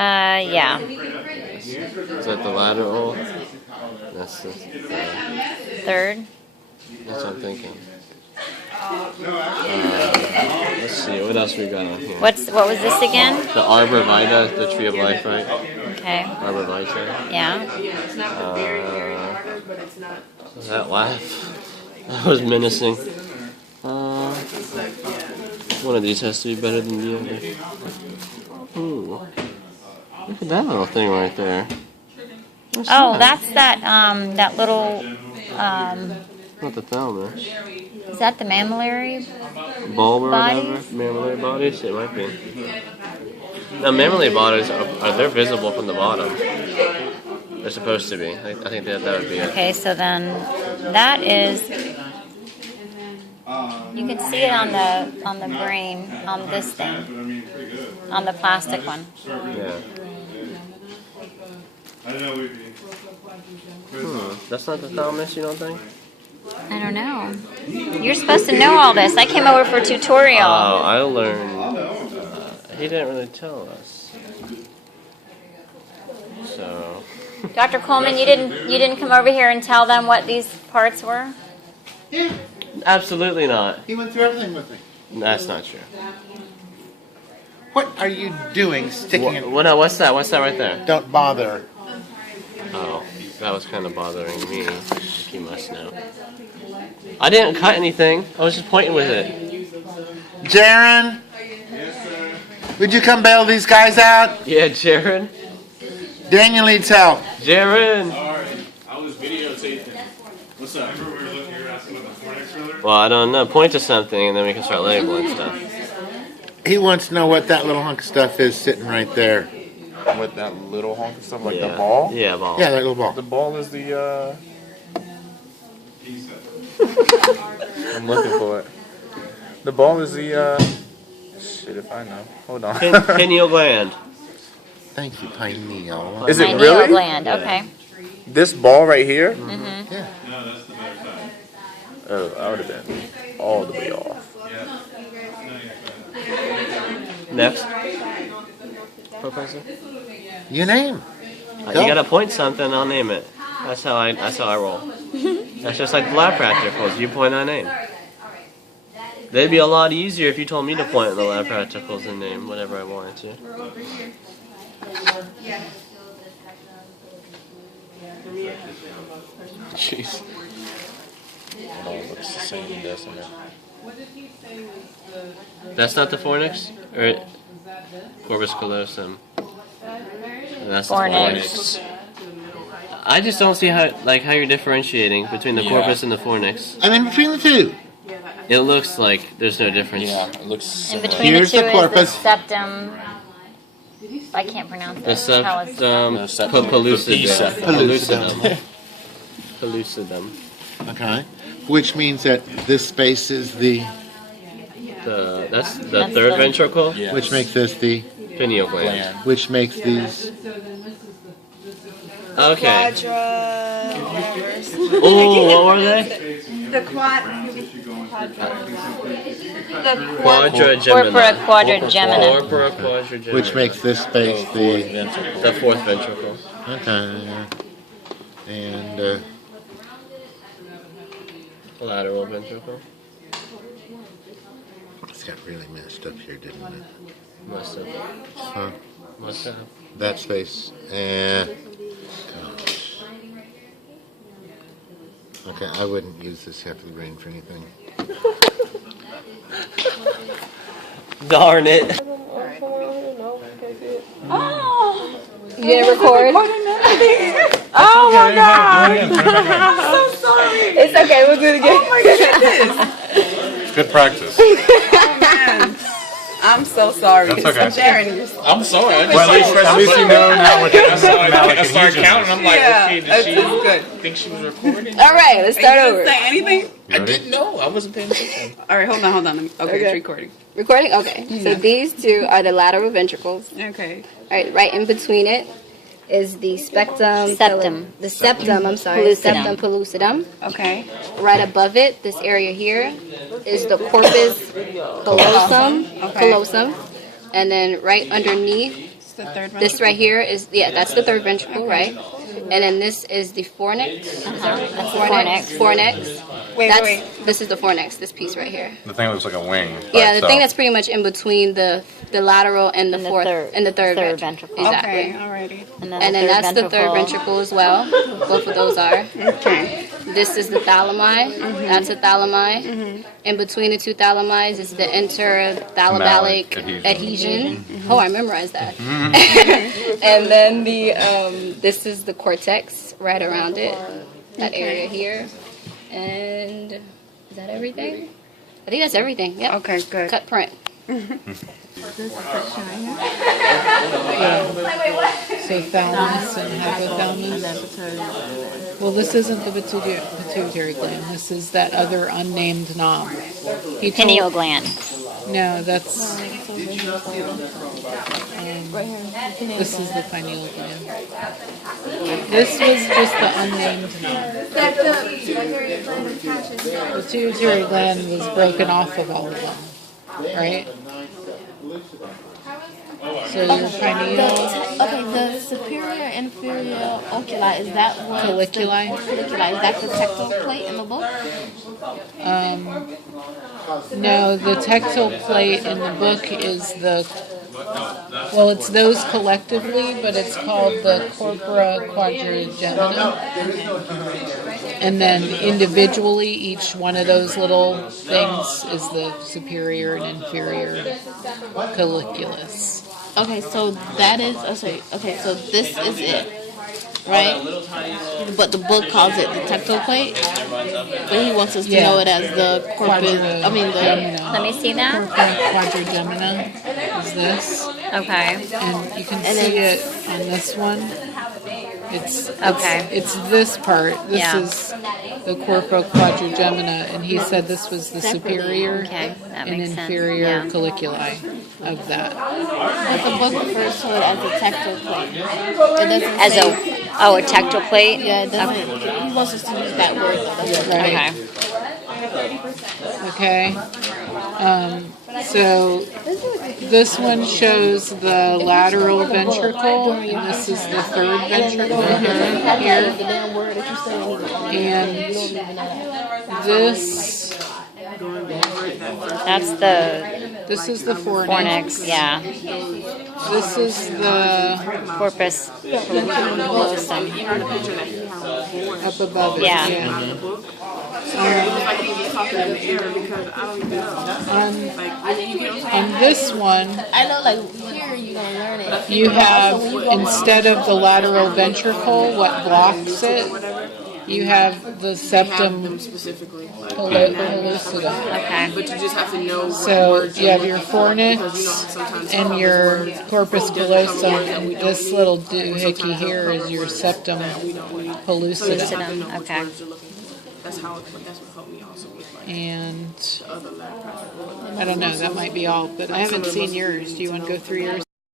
Yeah. Is that the lateral? That's the Third. That's what I'm thinking. Let's see, what else we got on here? What was this again? The Arbor Vitae, the Tree of Life, right? Okay. Arbor Vitae. Yeah. That laugh. That was menacing. One of these has to be better than the other. Ooh. Look at that little thing right there. What's that's that little, not the thalamus. is that the mammillary Bulb or bodies? whatever? Mammillary bodies? It might be. Now, mammillary bodies, they're visible from the bottom. They're supposed to be. I think that would be it. Okay, so then that is, you can see it on the brain, on this thing, on the plastic one. Yeah. That's not the thalamus, you don't think? I don't know. You're supposed to know all this. I came over for a tutorial. Oh, I learned. He didn't really tell us. So. Dr. Coleman, you didn't come over here and tell them what these parts were? Yeah. Absolutely not. He went through everything with me. That's not true. What are you doing sticking it? No, what's that? What's that right there? Don't bother. Oh, that was kind of bothering me. He must know. I didn't cut anything. I was just pointing with it. Jaron? Would you come bail these guys out? Yeah, Jaron. Daniel needs help. Jaron. Alright, I was videotaping. What's up? Remember we were looking, you were asking about the Fornex earlier? Well, I don't know. Point to something and then we can start labeling stuff. He wants to know what that little hunk of stuff is sitting right there. What, that little honk of stuff, like Yeah. the ball? Yeah, ball. Yeah, that little ball. The ball is the, I'm looking for it. The ball is the, shit if I know. Hold on. Pineal gland. Thank you, pineal. Is it Pineal really? gland. Okay. This ball right here? Mm-hmm. Yeah. Oh, I would have been all the way off. Next. Professor. You name. You gotta point something, I'll name it. That's how I roll. That's just like the lab practicals. You point, I name. They'd be a lot easier if you told me to point in the lab practicals and name whatever I wanted to. Jeez. It all looks the same, doesn't it? That's not the fornix? Or corpus callosum. That's the Fornix. fornix. I just don't see how you're differentiating between the corpus and the fornix. I'm in between the two. It looks like there's no difference. Yeah, it looks In similar. between Here's the two the is the corpus. septum. I can't pronounce The that. How is septum pellucidum. Pellucidum. Pellucidum. Okay. Which means that this space is the... That's the That's third the- ventricle. Yes. Which makes this the... Pineal gland. Gland. Which makes these... Okay. Quadra. Oh, what were they? The quad. Quadra corpora quadrigemina. Corpora quadrigemina. Which makes this space the... the fourth ventricle. Okay. And... Lateral ventricle. It's got really messed up here, didn't it? Must have. Huh? Must have. That space. Gosh. Okay, I wouldn't use this half of the brain for anything. Darn it. Oh! You gonna record? Oh my god! I'm so sorry. It's okay. We'll do it again. Oh my goodness! It's good practice. Oh man, I'm so sorry. That's okay. Sharon, you're I'm sorry. I just Well, at least you know now what I started counting. I'm like, yeah, okay, that's did she good. think she was recording? All right, let's Are you start gonna over. say anything? I didn't know. I wasn't paying attention. All right, hold on. Okay, Okay. it's recording. Recording? Okay. So these two are the lateral ventricles. Okay. All right, in between it is the Septum. The septum, I'm sorry. Pellucidum. Septum pellucidum. Okay. Right above it, this area here, is the corpus callosum. Okay. Callosum. And then right underneath the third ventricle? This right here is, yeah, that's the third ventricle, right? And then this is the fornix. That's the fornix. Fornix. Wait. This is the fornix, this piece right here. The thing looks like a wing. Yeah, the thing that's pretty much in between the lateral and the fourth and the third ventricle. Exactly. Okay, alrighty. And then that's the third ventricle as well. Both of those are. Okay. This is the thalami. That's a thalami. In between the two thalami is the interthalamic adhesion. Oh, I memorized that. And then this is the cortex right around it. That area here. And is that everything? I think that's everything. Yep. Okay, good. Cut print. So thalamus and hypothalamus. Well, this isn't the pituitary gland. This is that other unnamed knob. Pineal gland. No, that's. This is the pineal gland. This was just the unnamed knob. The pituitary gland was broken off of all of them, right? So your pineal. Okay, the superior inferior oculi, is that what? Colliculi. Colliculi, is that the tectile plate in the book? No, the tectile plate in the book is well, it's those collectively, but it's called the corpora quadrigemina. And then individually, each one of those little things is the superior and inferior colliculus. Okay, so that is, okay, so this is it, right? But the book calls it the tectile plate, but he wants us to know it as the corpus, Let me see that. Corpora quadrigemina is this. Okay. And you can see it on this one. It's this part. This is the corpora quadrigemina, and he said this was the superior and inferior colliculi of that. But the book refers to it as a tectile plate. It doesn't As say, a tectile plate? yeah, it doesn't, he wants us to use that word though. That's Right. Okay. So this one shows the lateral ventricle, and this is the third ventricle here. And this this is the fornix. Yeah. This is the Corpus callosum. up above it. Yeah. On this one, I know, like, here you're going to learn it. you have, instead of the lateral ventricle, what blocks it, you have the septum pellucidum. Okay. But you just have to know. So you have your fornix and your corpus callosum, and this little doohickey here is your septum pellucidum. Okay. That's what helped me also with And I don't know, that might be all, but I haven't seen yours. Do you want to go through yours?